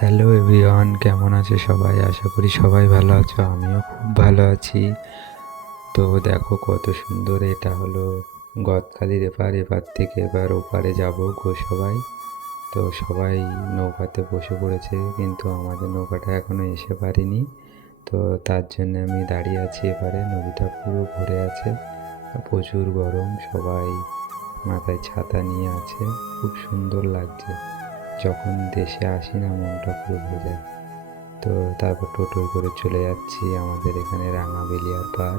Hello everyone, কেমন আছে সবাই? আশা করি সবাই ভালো আছো। আমিও খুব ভালো আছি। তো দেখো কত সুন্দর, এটা হলো গদখালির এপার থেকে এবার ওপারে যাব গো সবাই। তো সবাই নৌকাতে বসে পড়েছে, কিন্তু আমাদের নৌকাটা এখনো এসে পারিনি। তো তার জন্য আমি দাঁড়িয়ে আছি এপারে। নদীটা পুরো ভরে আছে, প্রচুর গরম, সবাই মাথায় ছাতা নিয়ে আছে। খুব সুন্দর লাগছে। যখন দেশে আসি না, মনটা পুরো ভরে যায়। তো তারপর টোটোয় করে চলে যাচ্ছি আমাদের এখানে রাঙাবেলিয়ার পার।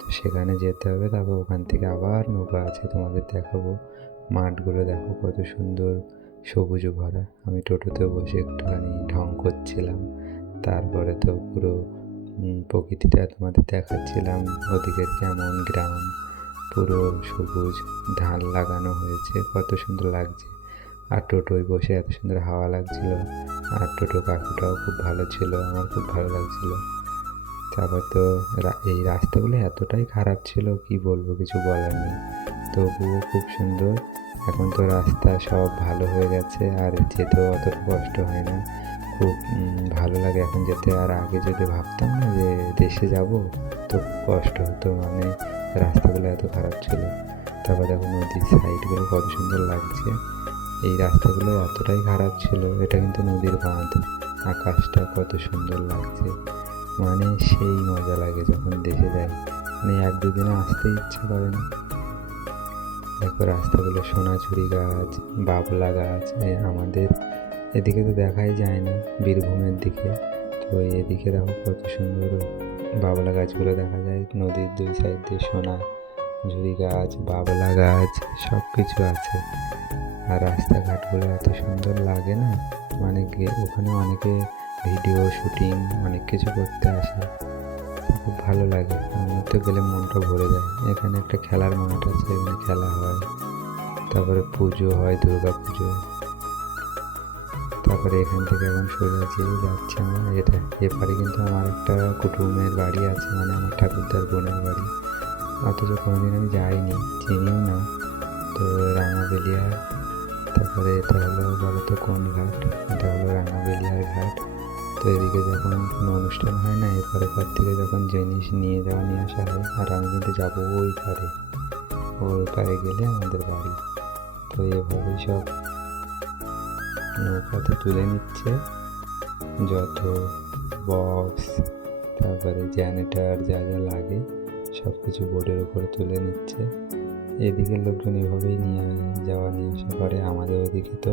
তো সেখানে যেতে হবে, তারপর ওখান থেকে আবার নৌকা আছে, তোমাদের দেখাবো। মাঠগুলো দেখো কত সুন্দর, সবুজ ভরা। আমি টোটোতে বসে একটুখানি ঢং করছিলাম। তারপরে তো পুরো প্রকৃতিটা তোমাদের দেখাচ্ছিলাম, ওদিকের কেমন গ্রাম, পুরো সবুজ, ধান লাগানো হয়েছে, কত সুন্দর লাগছে। আর টোটোয় বসে এত সুন্দর হাওয়া লাগছিল। আর টোটো কাকুটাও খুব ভালো ছিল, আমার খুব ভালো লাগছিল। তারপর তো এই রাস্তাগুলো এতটাই খারাপ ছিল, কি বলবো, কিছু বলার নেই। তবুও খুব সুন্দর। এখন তো রাস্তা সব ভালো হয়ে গেছে, আর যেতেও অতটা কষ্ট হয় না। খুব ভালো লাগে এখন যেতে। আর আগে যদি ভাবতাম না যে দেশে যাব, তো কষ্ট হতো, মানে রাস্তাগুলো এত খারাপ ছিল। তারপর দেখো নদীর সাইডগুলো কত সুন্দর লাগছে। এই রাস্তাগুলো এতটাই খারাপ ছিল, এটা কিন্তু নদীর বাঁধ। আকাশটা কত সুন্দর লাগছে, মানে সেই মজা লাগে যখন দেশে যাই। মানে এক দুদিনে আসতে ইচ্ছে করে না। দেখো রাস্তাগুলো, সোনাঝুরি গাছ, বাবলা গাছ, আমাদের এদিকে তো দেখাই যায় না, বীরভূমের দিকে। তো এদিকে দেখো কত সুন্দর বাবলা গাছগুলো দেখা যায়। নদীর দুই সাইড দিয়ে সোনাঝুরি গাছ, বাবলা গাছ, সব কিছু আছে। আর রাস্তাঘাটগুলো এত সুন্দর লাগে না, মানে ওখানে অনেকে ভিডিও শুটিং অনেক কিছু করতে আসে। খুব ভালো লাগে, আমার তো গেলে মনটা ভরে যায়। এখানে একটা খেলার মাঠ আছে, এখানে খেলা হয়। তারপরে পুজো হয়, দুর্গা পুজো। তারপরে এখান থেকে এখন সোজা যেয়ে যাচ্ছে আমরা এটা এপারে, কিন্তু আমার একটা কুটুমের বাড়ি আছে, মানে আমার ঠাকুরদার বোনের বাড়ি। অথচ কোনোদিন আমি যাইনি, চিনিও না। তো রাঙাবেলিয়া, তারপরে এটা হলো বলো তো কোন ঘাট? এটা হলো রাঙাবেলিয়ার ঘাট। তো এদিকে যখন কোনো অনুষ্ঠান হয় না, এপার থেকে যখন জিনিস নিয়ে আসা হয়। আর আমি কিন্তু যাবো ওই পারে, ওই পারে গেলে আমাদের বাড়ি। তো এভাবেই সব নৌকাতে তুলে নিচ্ছে যত বক্স, তারপরে জেনারেটর, যা যা লাগে সব কিছু বোর্ডের উপরে তুলে নিচ্ছে। এদিকের লোকজন এভাবেই নিয়ে আসা করে। আমাদের ওদিকে তো